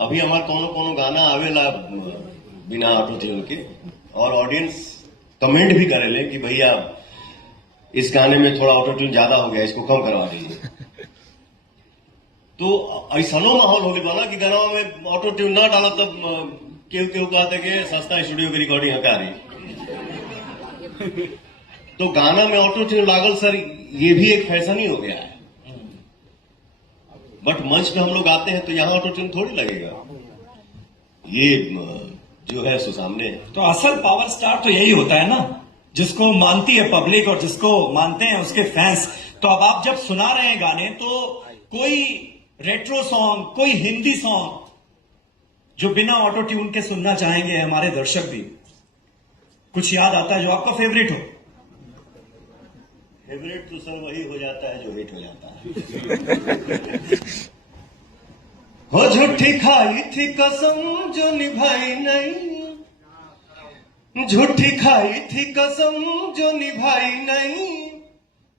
अभी हमारे कोनो कोनो गाना आवेला बिना ऑटो ट्यून के, और ऑडियंस कमेंट भी करेले कि भैया इस गाने में थोड़ा ऑटो ट्यून ज्यादा हो गया, इसको कम करवा दीजिए। तो ऐसा माहौल हो गया ना कि गाना में ऑटो ट्यून ना डाला तब केहू केहू कहते कि सस्ता स्टूडियो की रिकॉर्डिंग हटा रही। तो गाना में ऑटो ट्यून लागल सर, ये भी एक फैशन ही हो गया है। बट मंच पे हम लोग आते हैं तो यहाँ ऑटो ट्यून थोड़ी लगेगा, ये जो है सो सामने है। तो असल पावर स्टार तो यही होता है ना, जिसको मानती है पब्लिक और जिसको मानते हैं उसके फैंस। तो अब आप जब सुना रहे हैं गाने, तो कोई रेट्रो सॉन्ग, कोई हिंदी सॉन्ग जो बिना ऑटो ट्यून के सुनना चाहेंगे हमारे दर्शक भी, कुछ याद आता है जो आपका फेवरेट हो? फेवरेट तो सर वही हो जाता है जो हिट हो जाता है। हो झूठी खाई थी कसम जो निभाई नहीं, झूठी खाई थी कसम जो निभाई नहीं,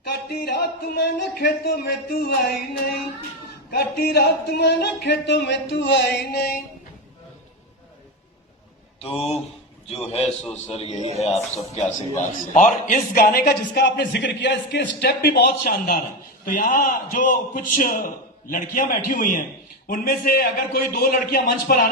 काटी रात मैंने खेतों में तू आई नहीं, काटी रात मैंने खेतों में तू आई नहीं। तो जो है सो सर यही है आप सबके आशीर्वाद से। और इस गाने का जिसका आपने जिक्र किया, इसके स्टेप भी बहुत शानदार है। तो यहाँ जो कुछ लड़कियां बैठी हुई हैं, उनमें से अगर कोई 2 लड़कियां मंच पर आना